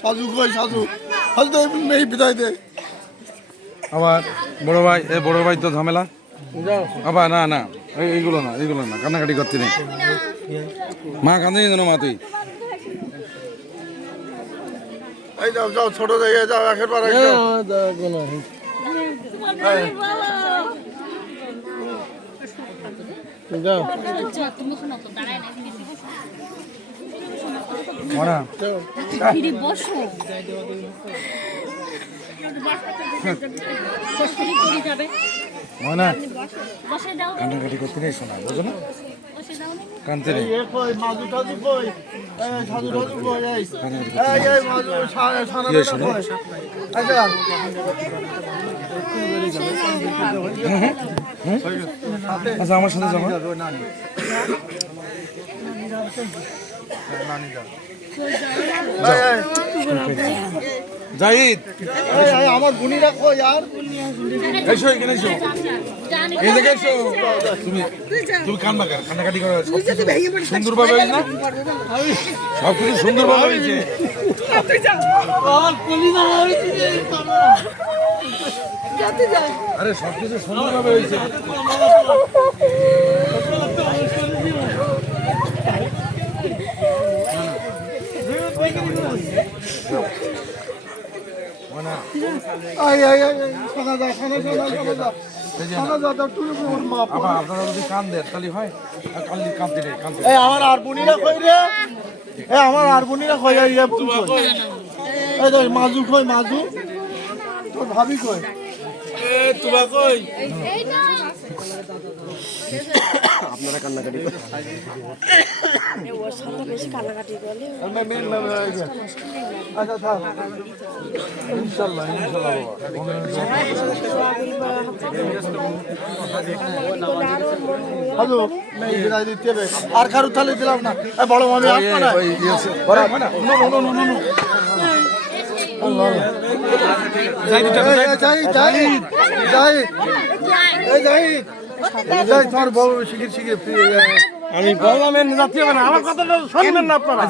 সাজু কই সাজু সাজু তো মেয়ে বিদায় দে আবার বড় ভাই তো ঝামেলা আবার না এইগুলো না কান্নাকাটি করতে নেই মা কান্দে যেন মা তুই এই যাও যাও ছোট জায়গায় যাও একের পর এক যাও মনা বসো মনা কান্নাকাটি করতে নেই শোনা বুঝো না কানতে নেই মাজু টাজু কই এই সাজু টাজু কই এই মাজু সানা কই আচ্ছা আচ্ছা আমার সাথে যাবো জাহিদ আমার গুণীরা কই আর এসো এখানে এসো এই জায়গায় এসো তুমি কান্নাকাটি করো সুন্দরভাবে হয়েছে না সব কিছু সুন্দরভাবে হয়েছে আরে সব কিছু সুন্দরভাবে হয়েছে আপনারা যদি কান দেন তাহলে হয় কানতে নেই আমার আর বুনিরা কই রে আমার আর বুনিরা কই মাজু কই মাজু তোর ভাবি কই তুবা কই আপনারা কান্নাকাটি আচ্ছা থাক ইনশাল্লাহ হ্যালো বিদায় দিতে হবে আর কারো থালে দিলাম না বড় মামি আসবে না আমি বললাম আমার কথাটা শুনবেন না আপনারা।